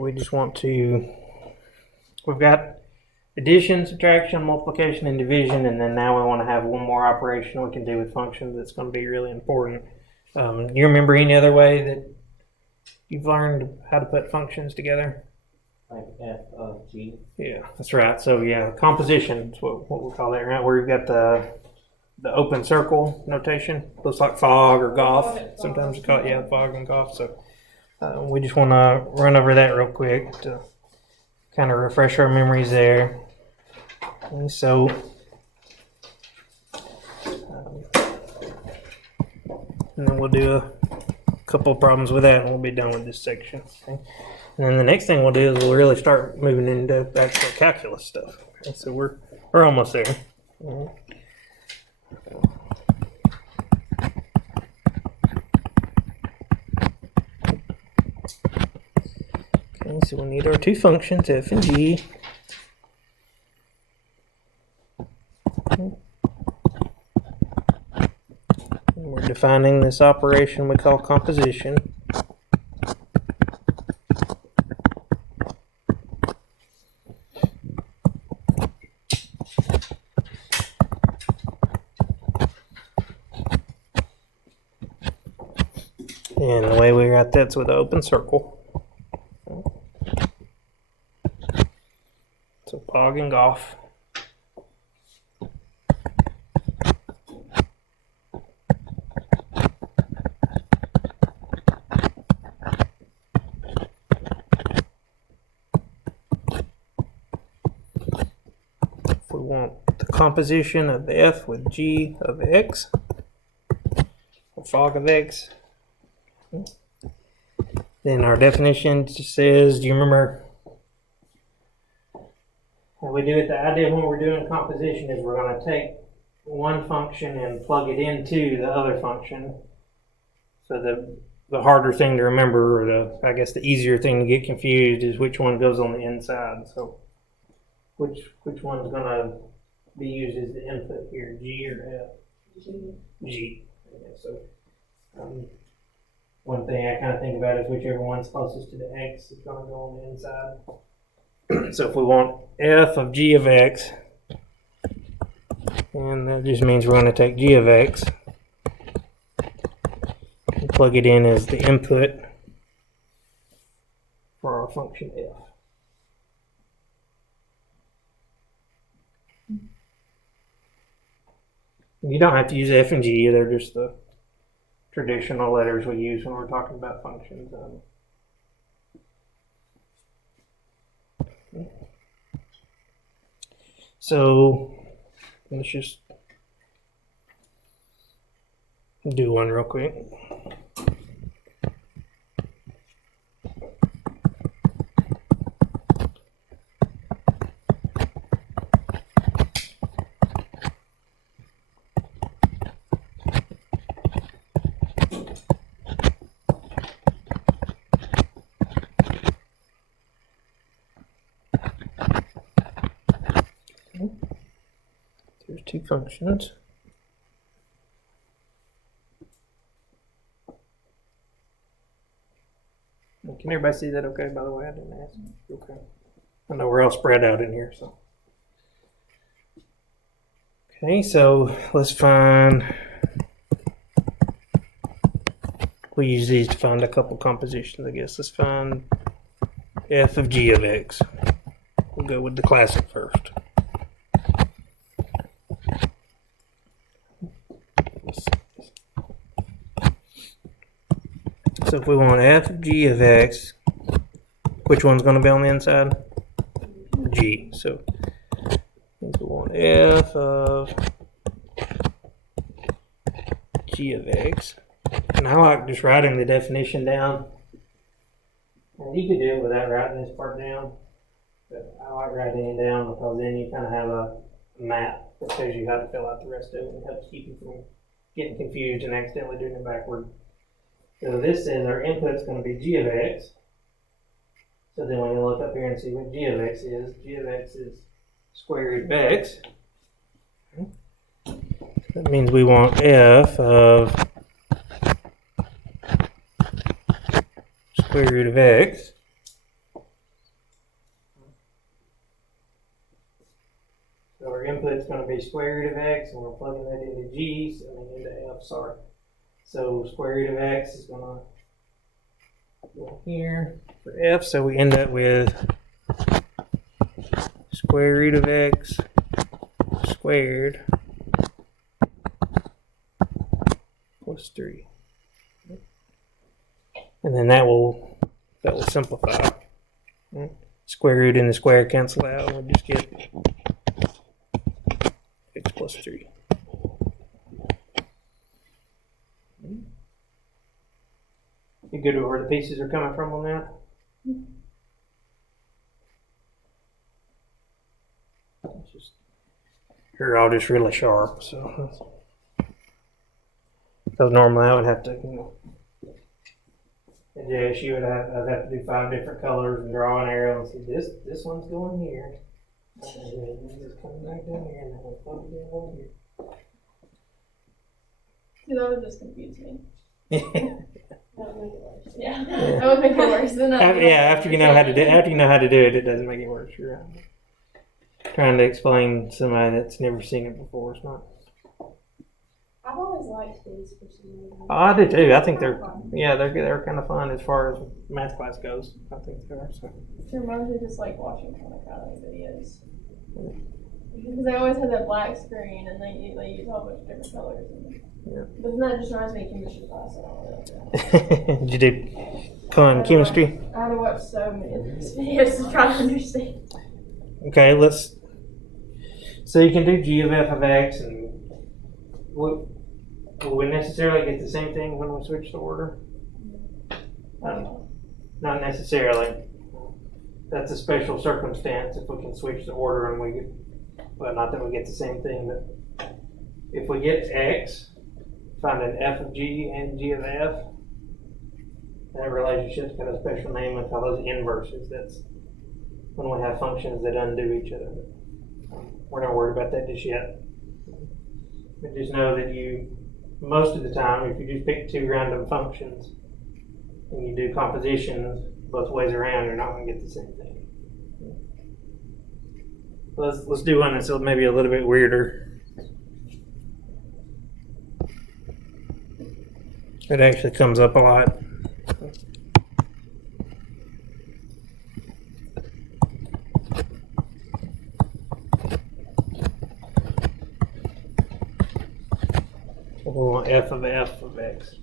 we just want to, we've got addition, subtraction, multiplication, and division, and then now we want to have one more operation we can do with functions that's going to be really important. Do you remember any other way that you've learned how to put functions together? Like f of g. Yeah, that's right. So yeah, composition is what we call that, right? Where you've got the open circle notation. Looks like fog or golf. Sometimes you call it, yeah, fog and golf. So we just want to run over that real quick to kind of refresh our memories there. And so and then we'll do a couple of problems with that and we'll be done with this section. Okay? And then the next thing we'll do is we'll really start moving into actual calculus stuff. Okay? So we're almost there. Okay, so we need our two functions, f and g. And we're defining this operation we call composition. And the way we write that's with an open circle. So fog and golf. If we want the composition of f with g of x, or fog of x, then our definition just says, do you remember how we do it? The idea when we're doing composition is we're going to take one function and plug it into the other function. So the harder thing to remember, or I guess the easier thing to get confused, is which one goes on the inside. So which one's going to be used as the input here, G or F? G. Okay, so one thing I kind of think about is whichever one's closest to the x is going to go on the inside. So if we want f of g of x, and that just means we're going to take g of x and plug it in as the input for our function f. You don't have to use f and g, they're just the traditional letters we use when we're talking about functions. So let's just do one real quick. There's two functions. Can everybody see that okay, by the way? I didn't ask. Okay. I know we're all spread out in here, so. Okay, so let's find, we use these to find a couple compositions, I guess. Let's find f of g of x. We'll go with the classic first. So if we want f of g of x, which one's going to be on the inside? G. So we want f of g of x. And I like just writing the definition down. And you could do it without writing this part down. But I like writing it down because then you kind of have a map that shows you how to fill out the rest of it and helps keep you from getting confused and accidentally doing it backward. So this says our input's going to be g of x. So then when you look up here and see what g of x is square root of x. That means we want f of square root of x So our input's gonna be square root of x, and we're plugging that into into f, sorry. So square root of x is gonna go here for f, so we end up with square root of x squared plus 3. And then that will simplify. Square root and the square cancel out, and we'll just get x plus 3. You good with where the pieces are coming from on that? They're all just really sharp, so normally I would have to, at JSU I'd have to do 5 different colors and draw an arrow and say this one's going here. And then this is coming back down here, and then we'll plug it in over here. See, that would just confuse me. Yeah. That would make it worse. Yeah, that would make it worse. After you know how to do it, it doesn't make it worse. You're right. Trying to explain to somebody that's never seen it before, it's not. I've always liked these for some reason. Oh, I do too. I think they're kind of fun as far as math class goes. I think they are. So. It reminds me just like watching Khan Academy videos. Because they always have that black screen and they use a whole bunch of different colors. Yeah. But then that just reminds me of chemistry class. I don't know. Did you do chemistry? I had to watch so many of these videos to try to understand. Okay, so you can do g of f of x, and will we necessarily get the same thing when we switch the order? Not necessarily. That's a special circumstance if we can switch the order and we get, well, not that we get the same thing, but if we get x, find an f of g and g of f, that relationship's got a special name. We call those inverses. That's when we have functions that undo each other. We're not worried about that just yet. But just know that most of the time, if you just pick 2 random functions and you do compositions both ways around, you're not going to get the same thing. Let's do one that's maybe a little bit weirder. It actually comes up a lot. We want f of x.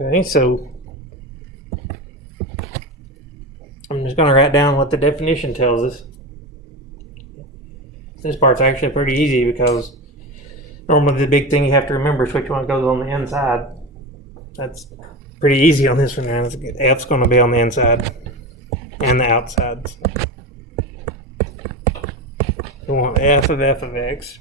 Okay, so I'm just going to write down what the definition tells us. This part's actually pretty easy because normally the big thing you have to remember is which one goes on the inside. That's pretty easy on this one now. F's going to be on the inside and the outsides. We want f of x.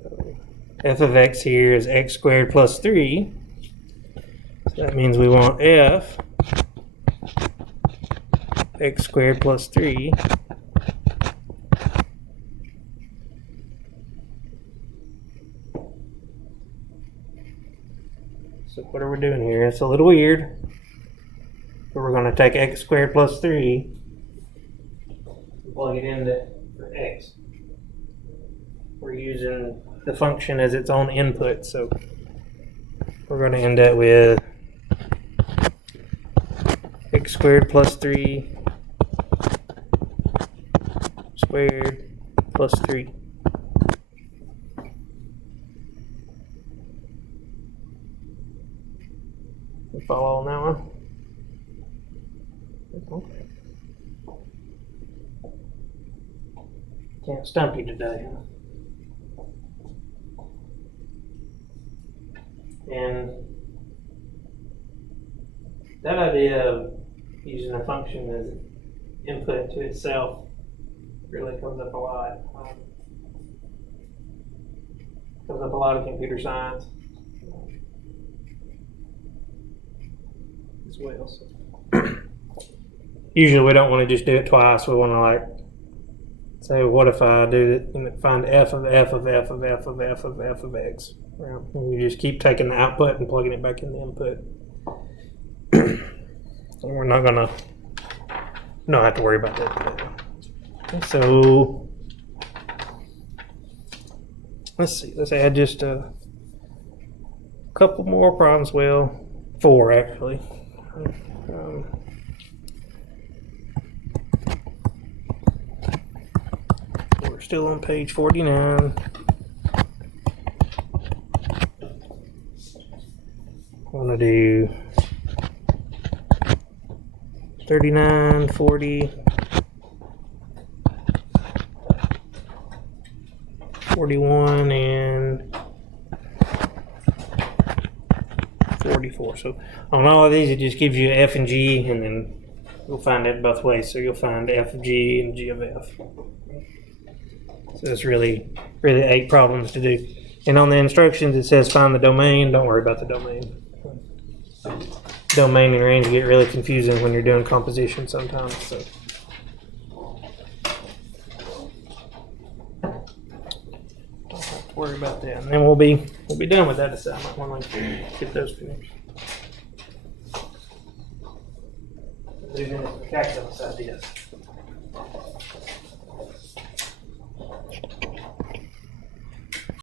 So f of x here is x squared plus 3. So that means we want f x squared plus 3 So what are we doing here? It's a little weird. But we're going to take x squared plus 3 and plug it into for x. We're using the function as its own input, so we're going to end up with x squared plus 3 squared plus 3. You follow on that one? Okay. Can't stump you today, huh? And that idea of using a function as input to itself really comes up a lot. Comes up a lot in computer science as well. So. Usually we don't want to just do it twice. We want to So what if I do it and find f of f of f of f of f of f of x? Well, and you just keep taking the output and plugging it back in the input. So we're not gonna not have to worry about that today. So let's see. Let's add just a couple more problems. Well, 4 actually. We're still on page 49. I want to do 39, 40, 41, and 44. So on all of these, it just gives you F and G, and then you'll find it both ways. So you'll find F of G and G of F. So it's really 8 problems to do. And on the instructions, it says find the domain. Don't worry about the domain. Domain and range get really confusing when you're doing composition sometimes. So. Don't have to worry about that. And then we'll be done with that assignment when I get those finished. Calculus ideas.